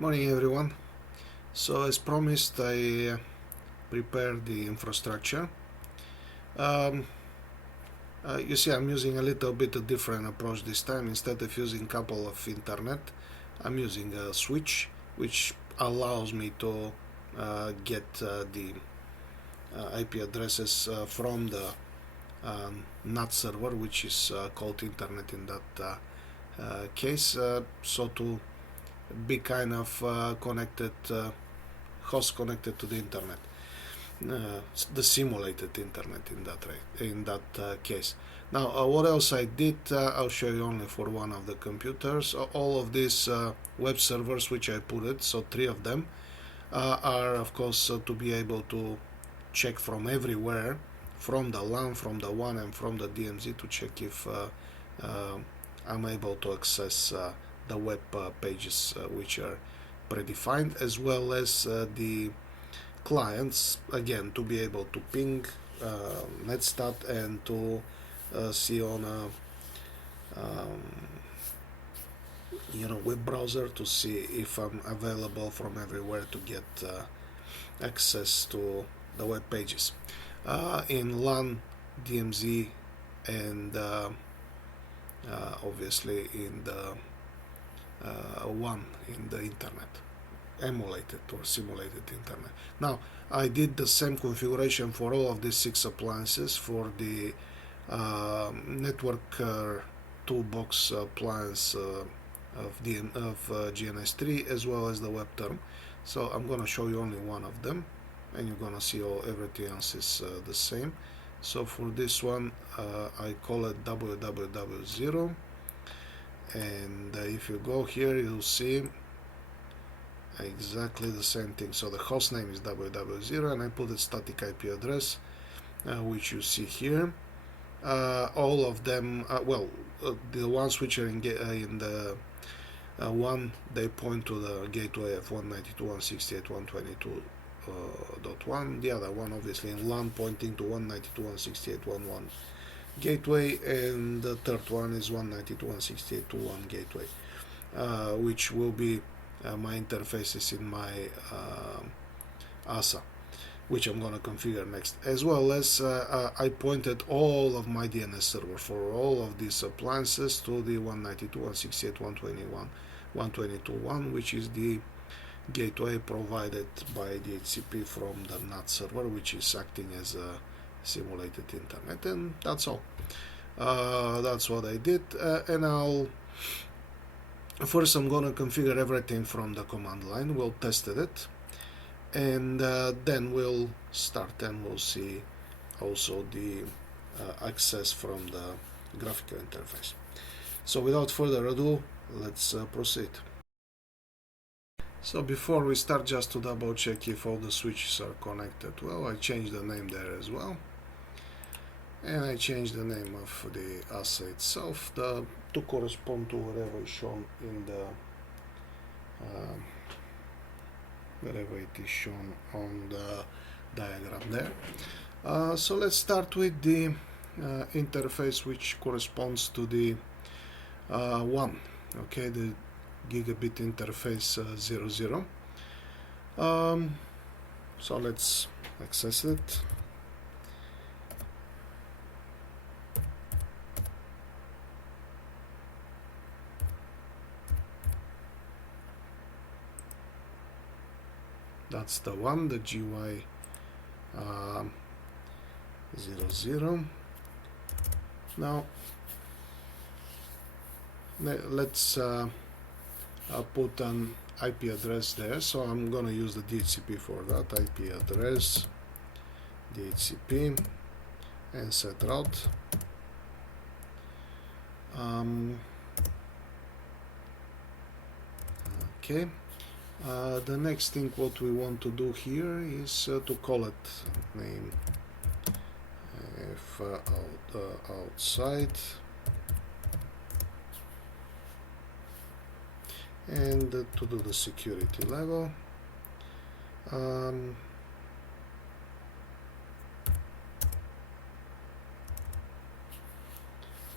Morning everyone. So as promised, I prepared the infrastructure. You see, I'm using a little bit of different approach this time. Instead of using a couple of internet, I'm using a switch, which allows me to get the IP addresses from the NAT server, which is called internet in that case, so to be kind of connected, host connected to the internet, the simulated internet in that case. Now, what else I did, I'll show you only for one of the computers. All of these web servers which I put it, so 3 of them, are of course to be able to check from everywhere, from the LAN, from the WAN, and from the DMZ, to check if I'm able to access the web pages which are predefined, as well as the clients, again, to be able to ping netstat and to see on a web browser to see if I'm available from everywhere to get access to the web pages in LAN, DMZ, and obviously in the WAN, in the internet, emulated or simulated internet. Now, I did the same configuration for all of these 6 appliances for the network toolbox appliance of gns3, as well as the web term. So I'm going to show you only one of them, and you're going to see everything else is the same. So for this one, I call it www0, and if you go here, you'll see exactly the same thing. So the host name is www0, and I put a static IP address, which you see here. All of them, the ones which are in the one, they point to the gateway of 192.168.122.1. The other one, obviously, in LAN, pointing to 192.168.1.1 gateway, and the third one is 192.168.2.1 gateway, which will be my interfaces in my ASA, which I'm going to configure next, as well as I pointed all of my DNS server for all of these appliances to the 192.168.121.122.1, which is the gateway provided by DHCP from the NAT server, which is acting as a simulated internet. And that's all. That's what I did, and first I'm going to configure everything from the command line. We'll test it, and then we'll start, and we'll see also the access from the graphical interface. So without further ado, let's proceed. So before we start, just to double check if all the switches are connected well, I changed the name there as well, and I changed the name of the ASA itself to correspond to whatever is shown in the wherever it is shown on the diagram there. So let's start with the interface which corresponds to the WAN, okay, the gigabit interface 00. So let's access it. That's the one, the GY 00. Now let's put an IP address there. So I'm gonna use the DHCP for that. IP address, DHCP, and setroute. Okay. The next thing what we want to do here is to call it name if outside, and to do the security level.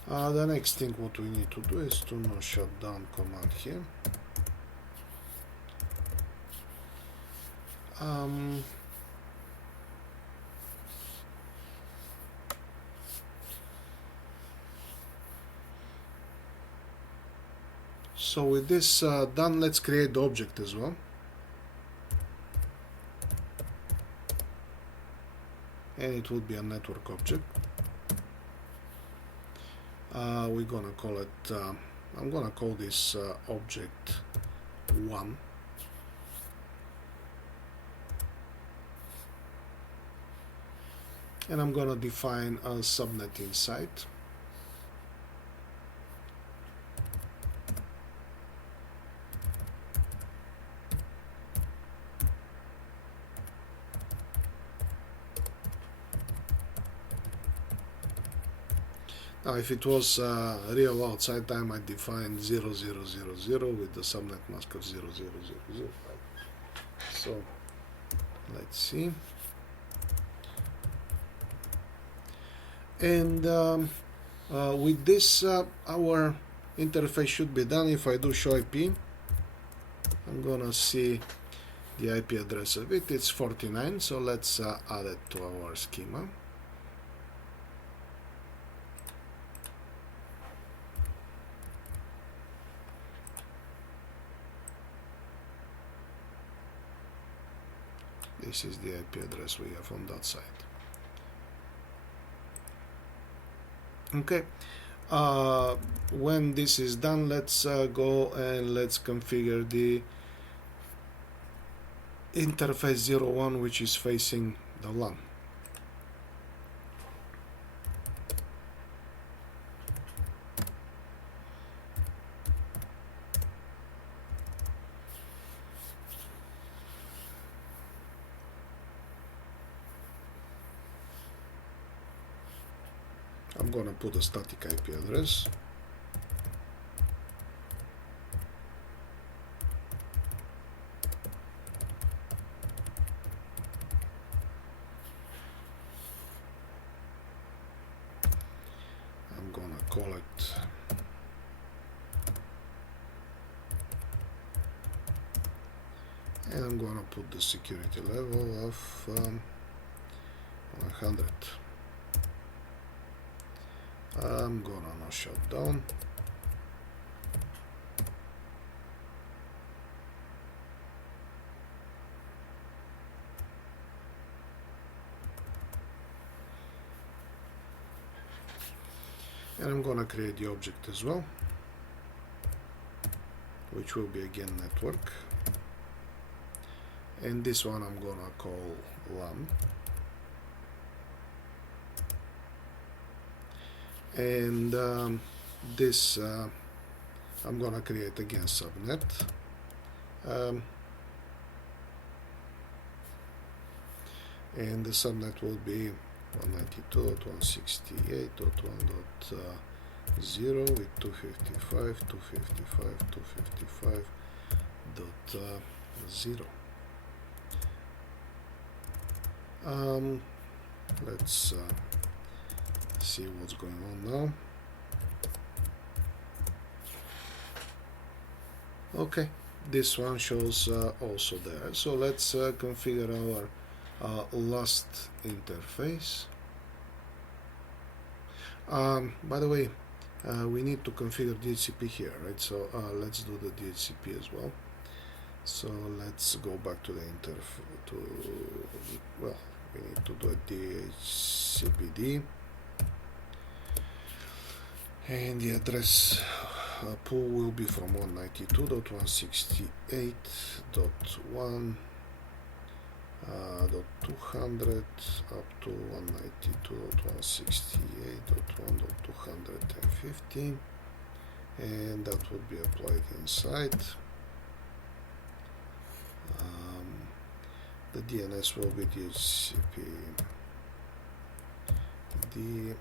The next thing what we need to do is to know shutdown command here. So with this done, let's create the object as well. And it will be a network object. We're gonna call it, I'm gonna call this object 1. And I'm gonna define a subnet inside. Now, if it was real outside, I might define 0000 with the subnet mask of 0000. So, let's see. And with this, our interface should be done. If I do show IP, I'm gonna see the IP address of it. It's 49, so let's add it to our schema. This is the IP address we have on that side. Okay, when this is done, let's go and let's configure the interface 01, which is facing the LAN. I'm gonna put a static IP address. I'm gonna call it and I'm gonna put the security level of 100. I'm gonna no shutdown. And I'm gonna create the object as well, which will be again network. And this one I'm gonna call LAN. And this I'm gonna create again subnet. And the subnet will be 192.168.1.0 with 255.255.255.0. Let's see what's going on now. Okay, this one shows also there. So let's configure our last interface. By the way, we need to configure DHCP here, right? So let's do the DHCP as well. So let's go back to the well, we need to do a DHCPD, and the address pool will be from 192.168.1 .200 up to 192.168.1.215, and that would be applied inside. The DNS will be DHCP. The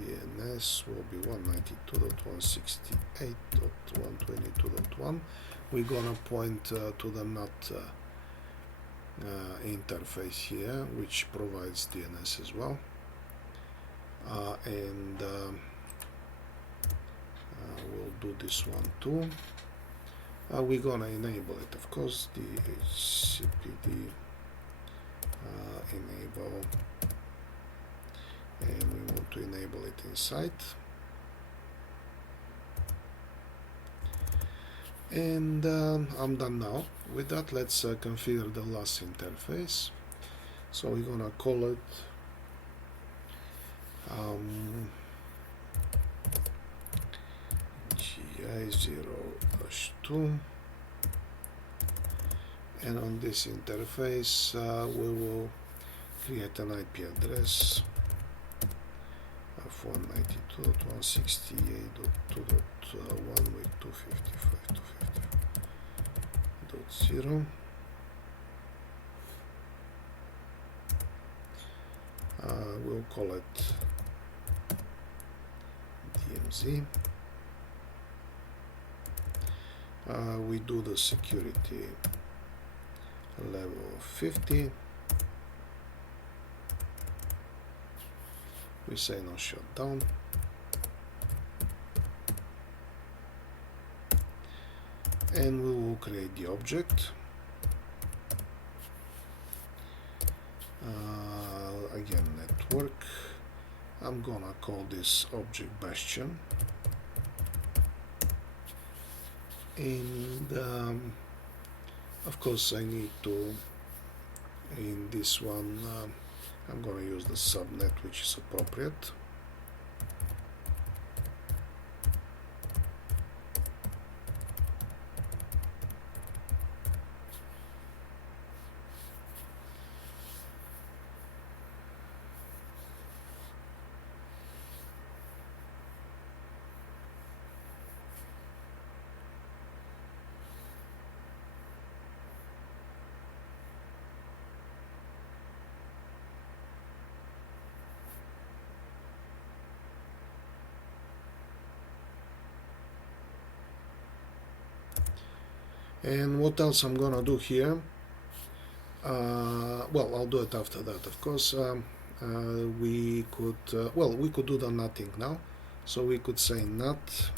DNS will be 192.168.122.1. We're gonna point to the NAT interface here, which provides DNS as well, and we'll do this one too. We're gonna enable it, of course, the HCPD enable, and we want to enable it inside. And I'm done now with that. Let's configure the last interface. So we're gonna call it gi0-2, and on this interface we will create an IP address of 192.168.2.1 with 255.255.0. We'll call it DMZ. We do the security level 50. We say no shutdown. And we will create the object. Again, network. I'm gonna call this object Bastion. And of course I need to, in this one I'm gonna use the subnet which is appropriate. And what else I'm gonna do here? Well, I'll do it after that, of course. We could, well, we could do the nothing now. So we could say not,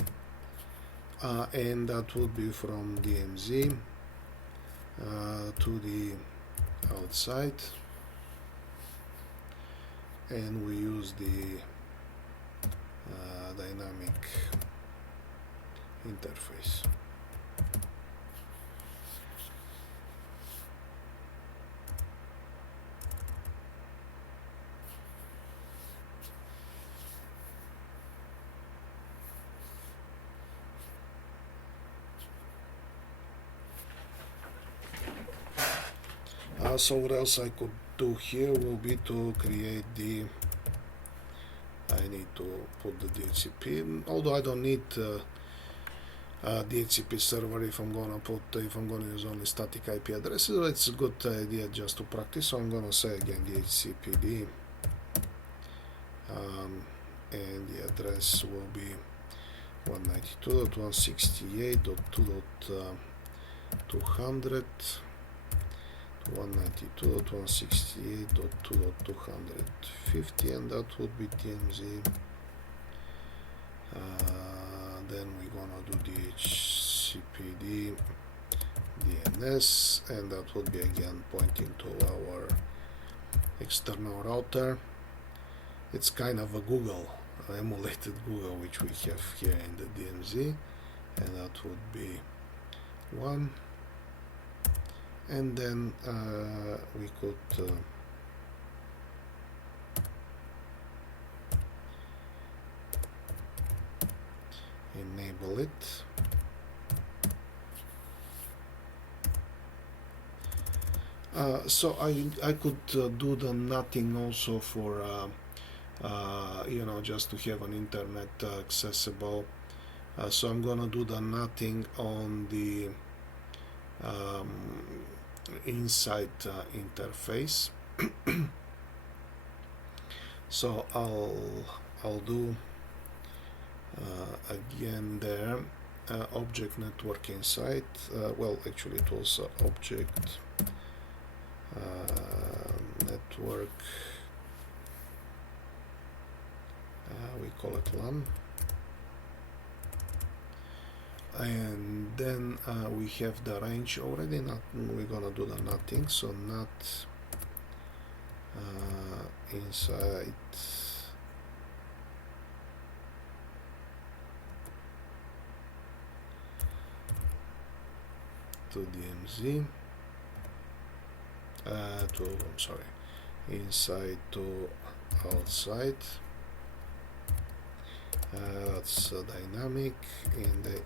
and that would be from DMZ to the outside, and we use the dynamic interface. So what else I could do here will be to create the, I need to put the DHCP, although I don't need DHCP server if I'm gonna use only static IP addresses. It's a good idea just to practice. So I'm gonna say again DHCPD, and the address will be 192.168.2.200. 192.168.2.250, and that would be DMZ. Then we're gonna do DHCPD DNS, and that would be again pointing to our external router. It's kind of a Google, emulated Google, which we have here in the DMZ, and that would be 1. And then we could enable it. So I could do the nothing also for you know, just to have an internet accessible. So I'm gonna do the nothing on the inside interface. So I'll do again there object network inside. Well, actually it was object network. We call it LAN. And then we have the range already. Not, we're gonna do the nothing, so not inside to DMZ I'm sorry, inside to outside. That's dynamic in the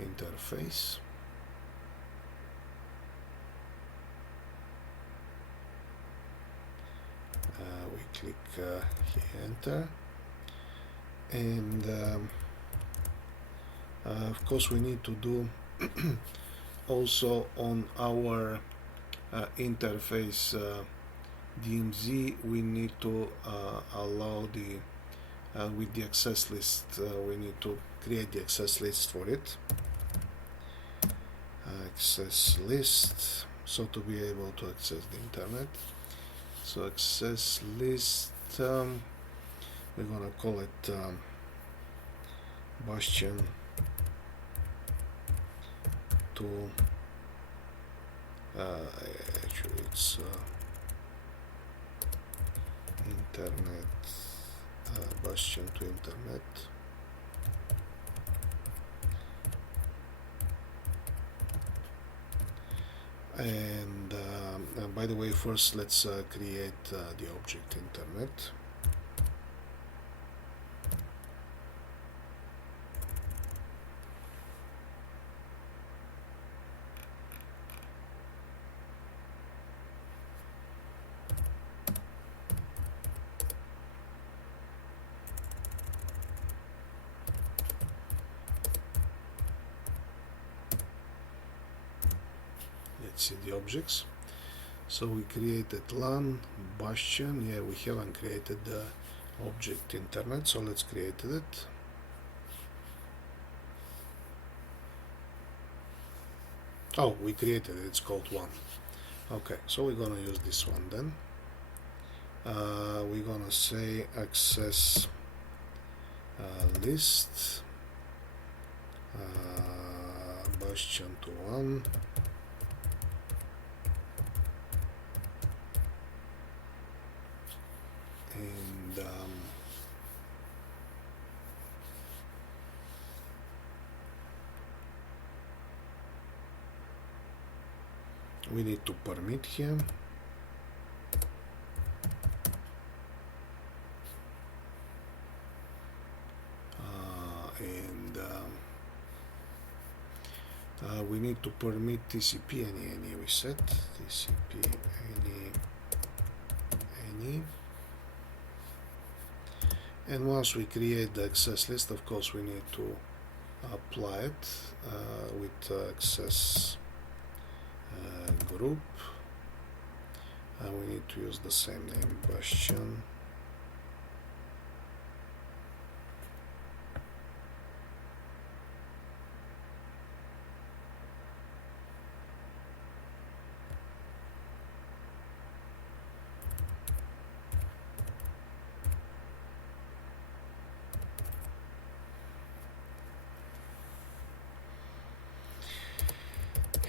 interface. We click here, enter, and of course we need to do also on our interface DMZ. We need to allow the with the access list, we need to create the access list for it. Access list, so to be able to access the internet. So access list, we're gonna call it Bastion to actually it's internet, Bastion to internet. And by the way, first let's create the object internet. Let's see the objects. So we created LAN, Bastion. Yeah, we haven't created the object internet, so let's create it. Oh, we created it. It's called one. Okay, so we're gonna use this one then. We're gonna say access list Bastion to one. And we need to permit here. We need to permit TCP any. We set TCP any. And once we create the access list, of course, we need to apply it with access group. We need to use the same name, Bastion.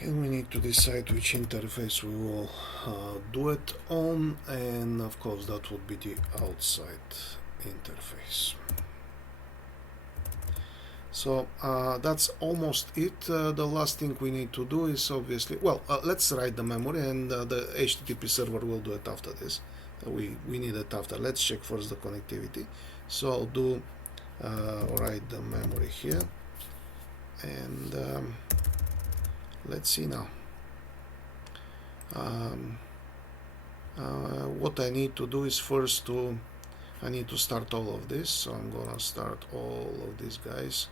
And we need to decide which interface we will do it on, and of course that would be the outside interface. So that's almost it. The last thing we need to do is obviously, well, let's write the memory, and the HTTP server will do it after this. We need it after. Let's check first the connectivity. So I'll do write the memory here, and let's see now. What I need to do is first I need to start all of this. So I'm gonna start all of these guys.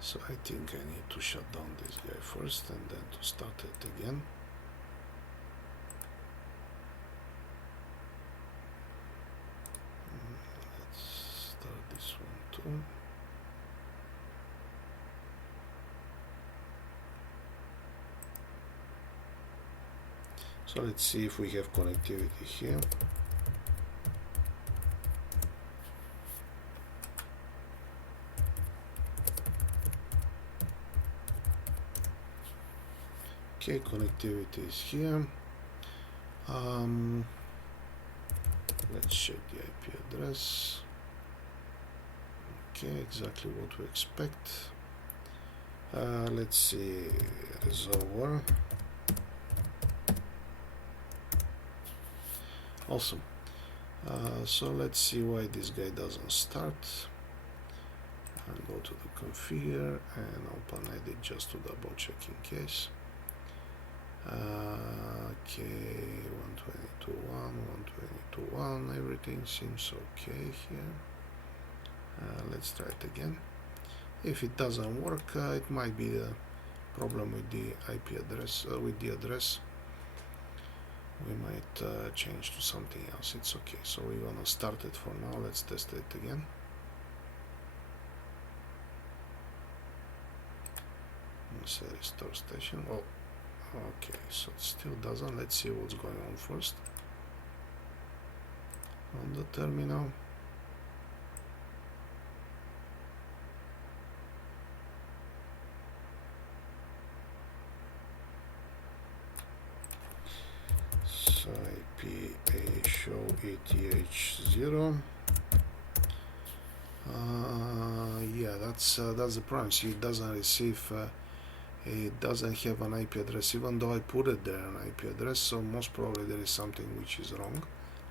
So I think I need to shut down this guy first and then to start it again. Let's start this one too. So let's see if we have connectivity here. Okay, connectivity is here. Let's check the IP address. Okay, exactly what we expect. Let's see, resolver. Awesome. So let's see why this guy doesn't start. And go to the configure and open edit just to double check in case. Okay, 122.1, everything seems okay here. Let's try it again. If it doesn't work, it might be the problem with the IP address, with the address. We might change to something else. It's okay. So we're gonna start it for now. Let's test it again. Let's restore station. Oh, okay. So it still doesn't. Let's see what's going on first. On the terminal. So IPA show ETH0. Yeah, that's the problem. See, it doesn't receive. It doesn't have an IP address, even though I put it there, an IP address. So most probably there is something which is wrong.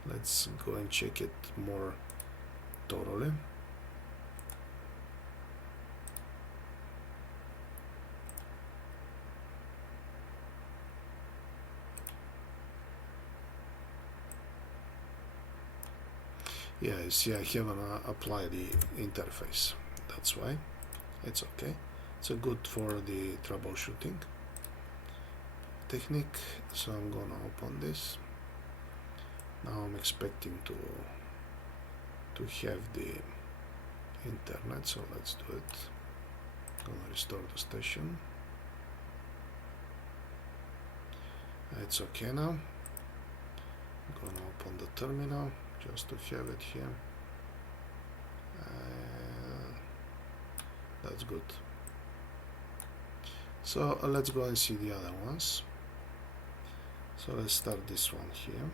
Let's go and check it more thoroughly. Yeah, you see, I haven't applied the interface. That's why. It's okay. It's good for the troubleshooting technique. So I'm gonna open this. Now I'm expecting to have the internet. So let's do it. Gonna restore the station. It's okay now. I'm gonna open the terminal just to have it here. That's good. So let's go and see the other ones. So let's start this one here.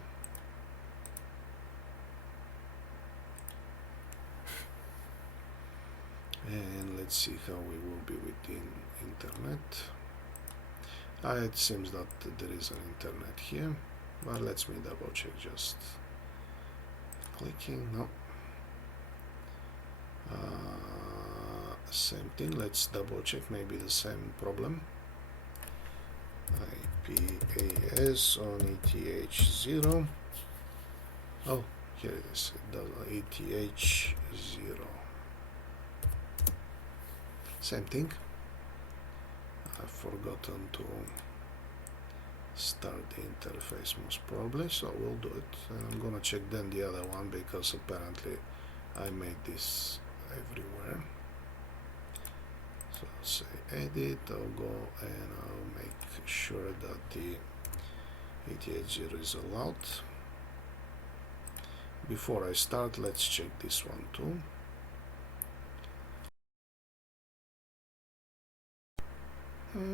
And let's see how we will be with the internet. It seems that there is an internet here, but let's me double check. Just clicking. No. Same thing. Let's double check. Maybe the same problem. IPAS on ETH0. Oh, here it is. It does ETH0. Same thing. I've forgotten to start the interface most probably, so we'll do it. And I'm gonna check then the other one because apparently I made this everywhere. So I'll say edit, I'll go and I'll make sure that the ETH0 is allowed. Before I start, let's check this one too.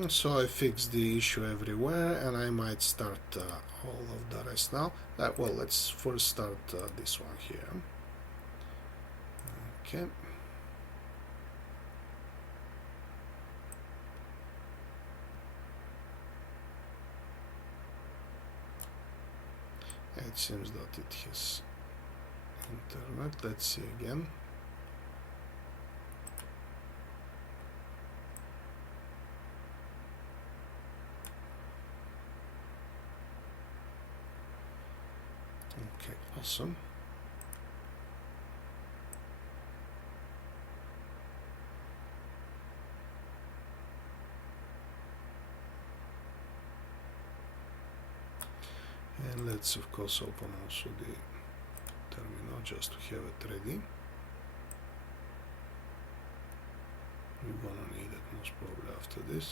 So I fixed the issue everywhere, and I might start all of the rest now. Well, let's first start this one here. Okay. It seems that it has internet. Let's see again. Okay, awesome. let's of course open also the terminal just to have it ready. We're gonna need it most probably after this.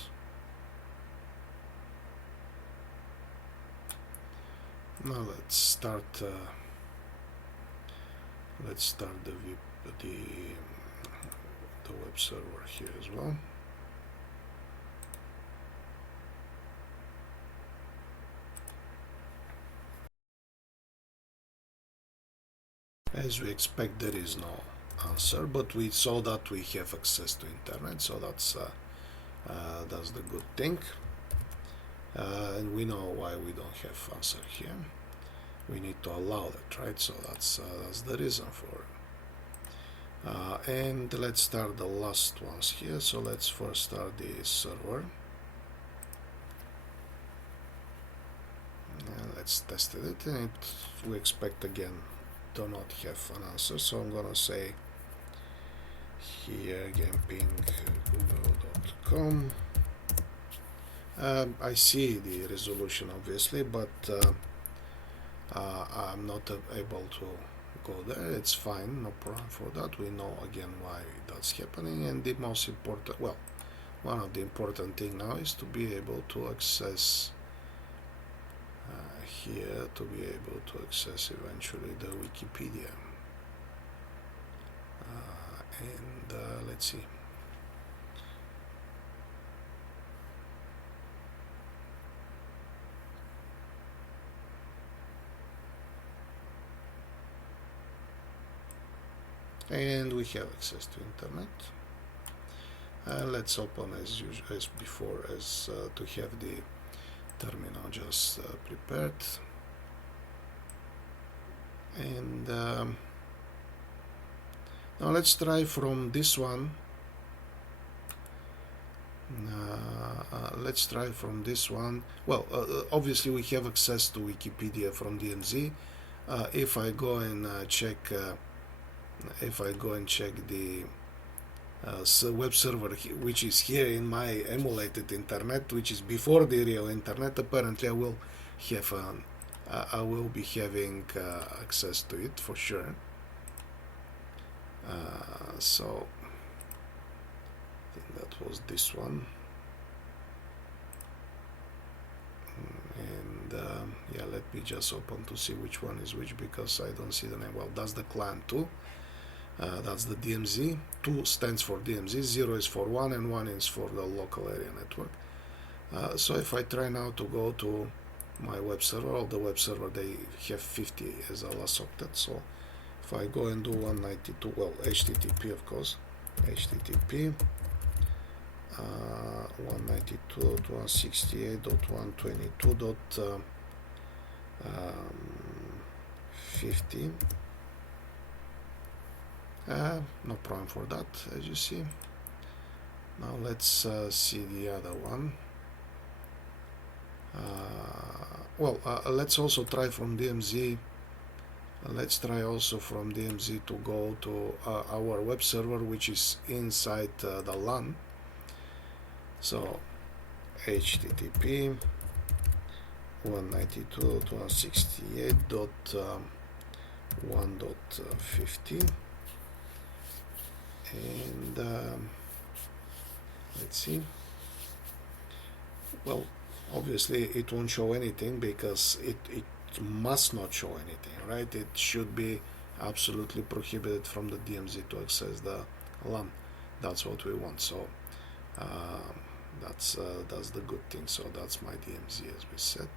Now let's start the web server here as well. As we expect, there is no answer, but we saw that we have access to internet, so that's the good thing. And we know why we don't have answer here. We need to allow that, right? So that's the reason for it. And let's start the last ones here. So let's first start the server. And let's test it. And we expect again do not have an answer. So I'm gonna say here again ping google.com. I see the resolution obviously, but I'm not able to go there. It's fine, no problem for that. We know again why that's happening, and the most important, well, one of the important thing now is to be able to access here, to be able to access eventually the Wikipedia. And let's see. And we have access to internet. Let's open as usual, as before, as to have the terminal just prepared. And now let's try from this one. Let's try from this one. Well, obviously we have access to Wikipedia from DMZ. If I go and check the web server which is here in my emulated internet, which is before the real internet, apparently I will be having access to it for sure. So I think that was this one. And yeah, let me just open to see which one is which, because I don't see the name. Well, that's the client 2. That's the DMZ. 2 stands for DMZ, 0 is for 1, and 1 is for the local area network. So if I try now to go to my web server, all the web server, they have 50 as a last octet. So if I go and do 192, well, HTTP of course, HTTP 192.168.122.50. No problem for that, as you see. Now let's see the other one. Let's also try from DMZ. Let's try also from DMZ to go to our web server, which is inside the LAN. So HTTP 192.168.1.50. And let's see. Well, obviously it won't show anything because it must not show anything, right? It should be absolutely prohibited from the DMZ to access the LAN. That's what we want. So that's the good thing. So that's my DMZ as we said.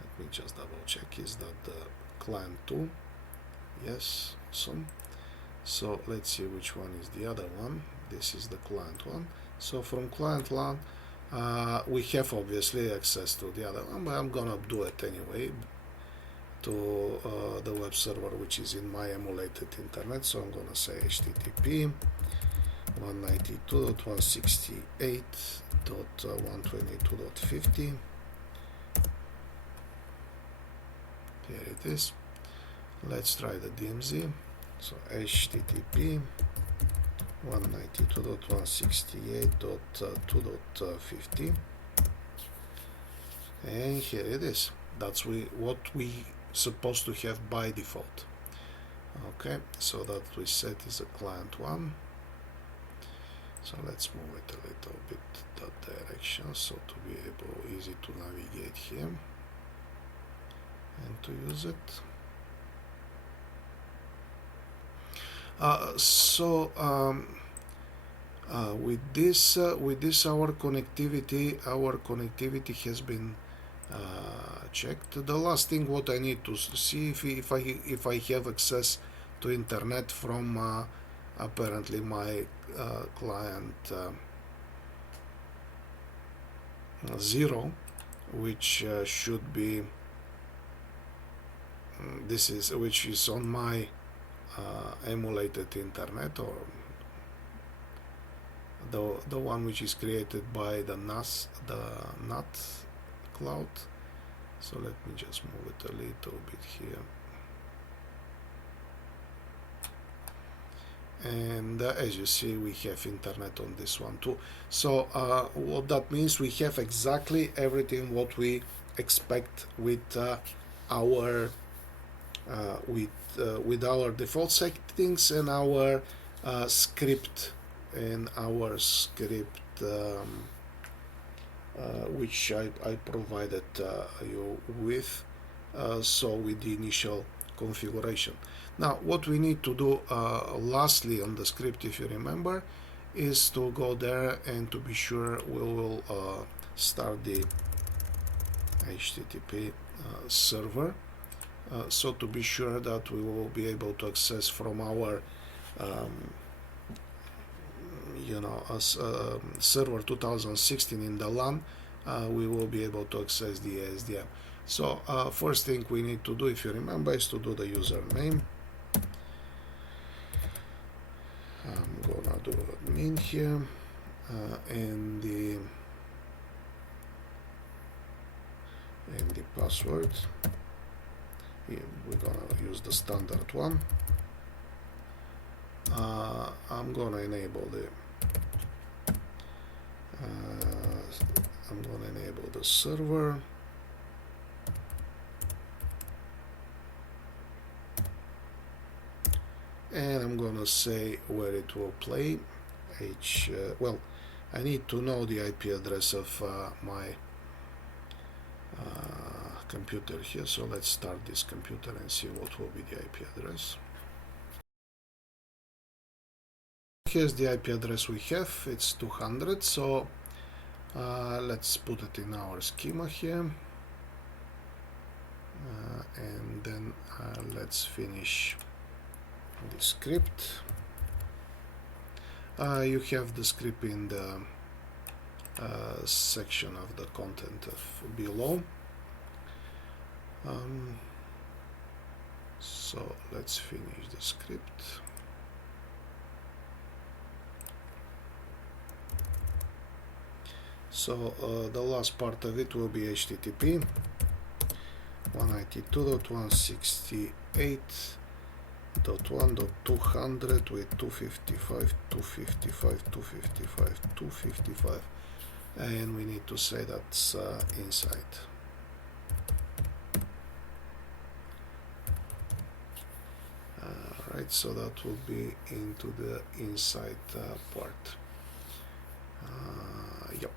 Let me just double check. Is that the client 2? Yes, awesome. So let's see which one is the other one. This is the client one. So from client LAN, we have obviously access to the other one, but I'm gonna do it anyway to the web server which is in my emulated internet. So I'm gonna say HTTP 192.168.122.50. Here it is. Let's try the DMZ. So HTTP 192.168.2.50. and here it is. That's what we supposed to have by default. Okay, so that we set is a client 1. So let's move it a little bit that direction, so to be able easy to navigate here and to use it. With this our connectivity has been checked. The last thing what I need to see if I have access to internet from apparently my client 0, which should be which is on my emulated internet, or the one which is created by the NAT cloud. So let me just move it a little bit here. And as you see, we have internet on this one too. So what that means, we have exactly everything what we expect with our default settings and our script which I provided you with, so with the initial configuration. Now what we need to do lastly on the script, if you remember, is to go there and to be sure we will start the HTTP server, so to be sure that we will be able to access from our server 2016 in the LAN, we will be able to access the asdm. So first thing we need to do, if you remember, is to do the username. I'm gonna do admin here, and the password. Yeah, we're gonna use the standard one. I'm gonna enable the server. And I'm gonna say where it will play. Well, I need to know the IP address of my computer here. So let's start this computer and see what will be the IP address. Here's the IP address we have. It's 200. So let's put it in our schema here, and then let's finish the script. You have the script in the section of the content of below. So let's finish the script. So the last part of it will be HTTP 192.168.1.200 with 255, 255, 255, 255, and we need to say that's inside. Right, so that will be into the inside part. Yep.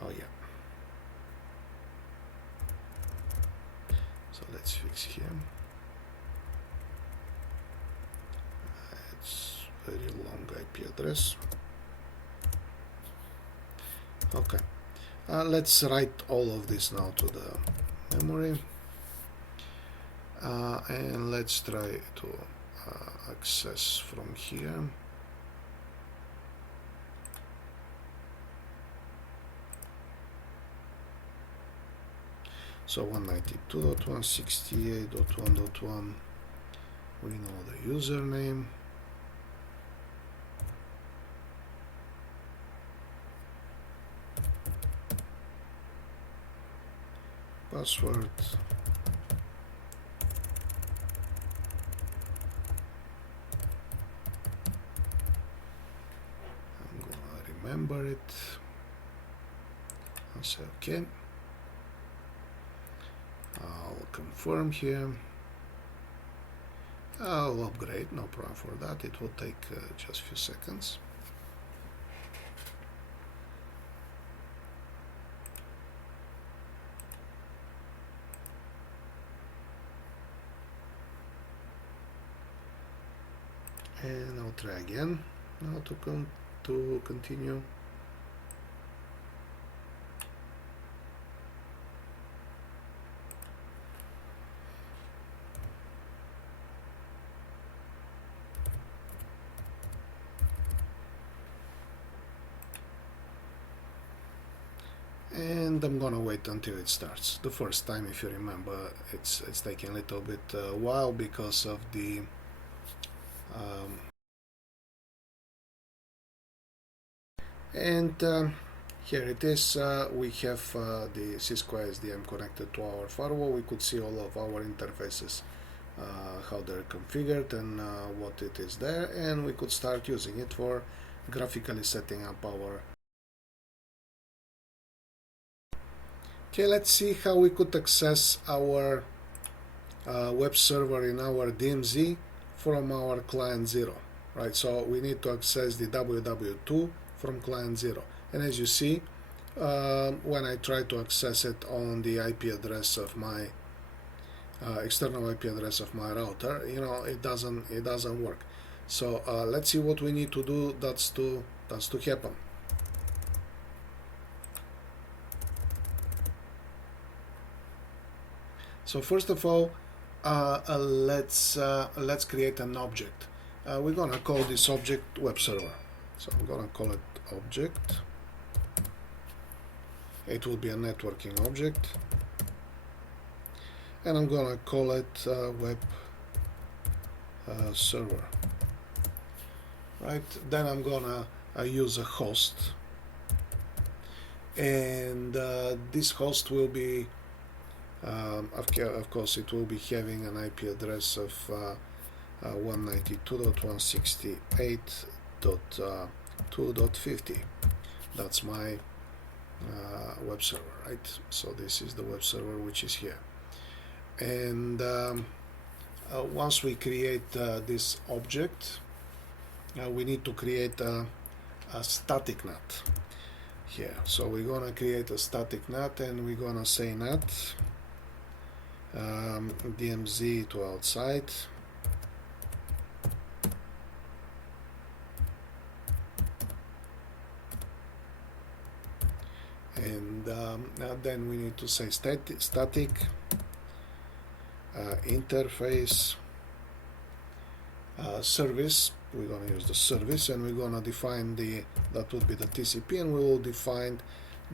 Oh yeah. So let's fix here. It's very long IP address. Okay. Let's write all of this now to the memory, and let's try to access from here. So 192.168.1.1, we know the username. Password. I'm going remember it. I'll say OK. I'll confirm here. I'll upgrade, no problem for that. It will take just a few seconds. And I'll try again now to continue. And I'm gonna wait until it starts. The first time, if you remember, it's taking a little bit while because of the here it is. We have the Cisco SDM connected to our firewall. We could see all of our interfaces, how they're configured and what it is there, and we could start using it for graphically setting up our. Okay, let's see how we could access our web server in our DMZ from our client 0. Right, so we need to access the www2 from client 0, and as you see, when I try to access it on the IP address of my external IP address of my router, you know, it doesn't work. So let's see what we need to do that's to happen. So first of all, let's create an object. We're gonna call this object web server. So I'm gonna call it object. It will be a networking object, and I'm gonna call it web server. Right. Then I'm gonna use a host, and this host will be. Of course, it will be having an IP address of 192.168.2.50. That's my web server, right? So this is the web server which is here. And once we create this object, we need to create a static NAT here. So we're gonna create a static NAT, and we're gonna say NAT DMZ to outside, and then we need to say static interface service. We're going to use the service, and we're going to define that would be the TCP, and we will define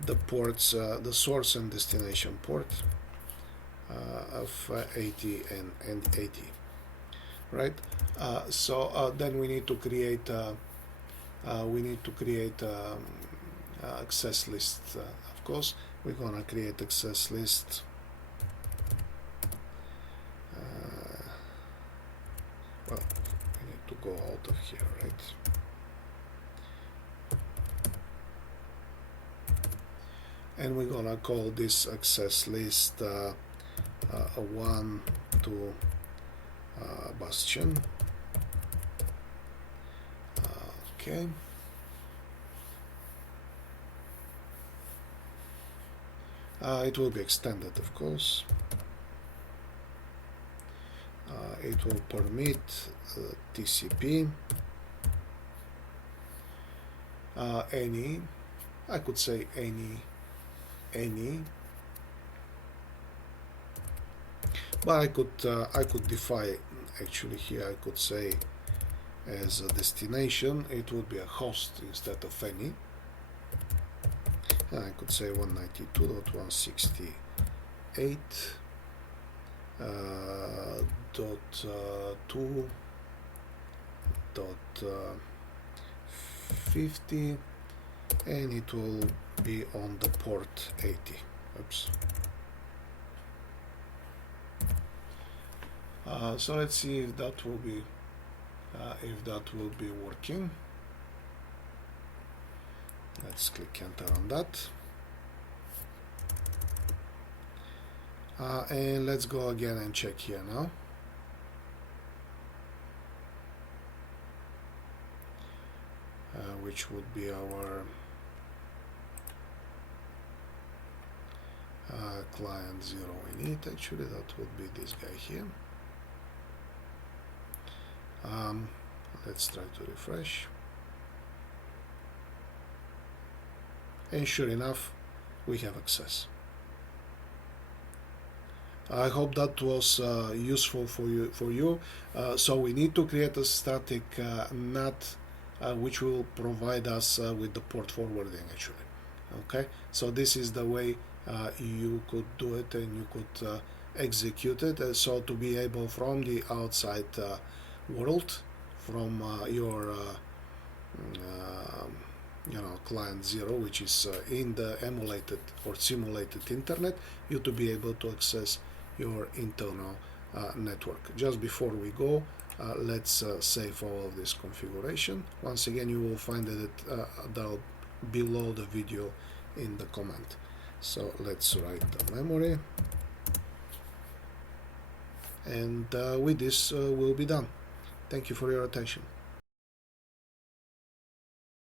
the ports, the source and destination port of 80 and 80, right? So then we need to create access list. Of course, we're gonna create access list. Well, we need to go out of here, right? And we're gonna call this access list a 1 to bastion. Okay. It will be extended, of course. It will permit TCP, any, I could say any, but I could define, actually here I could say as a destination it would be a host instead of any. I could say 192.168.2.50, and it will be on the port 80. Oops. So let's see if that will be working. Let's click enter on that. And let's go again and check here now. Which would be our client 0 init. Actually, that would be this guy here. Let's try to refresh. And sure enough, we have access. I hope that was useful for you. So we need to create a static NAT which will provide us with the port forwarding actually. Okay, so this is the way you could do it, and you could execute it. So to be able from the outside world, from your client 0, which is in the emulated or simulated internet, you to be able to access your internal network. Just before we go, let's save all of this configuration. Once again, you will find it down below the video in the comment. So let's write the memory, and with this we'll be done. Thank you for your attention.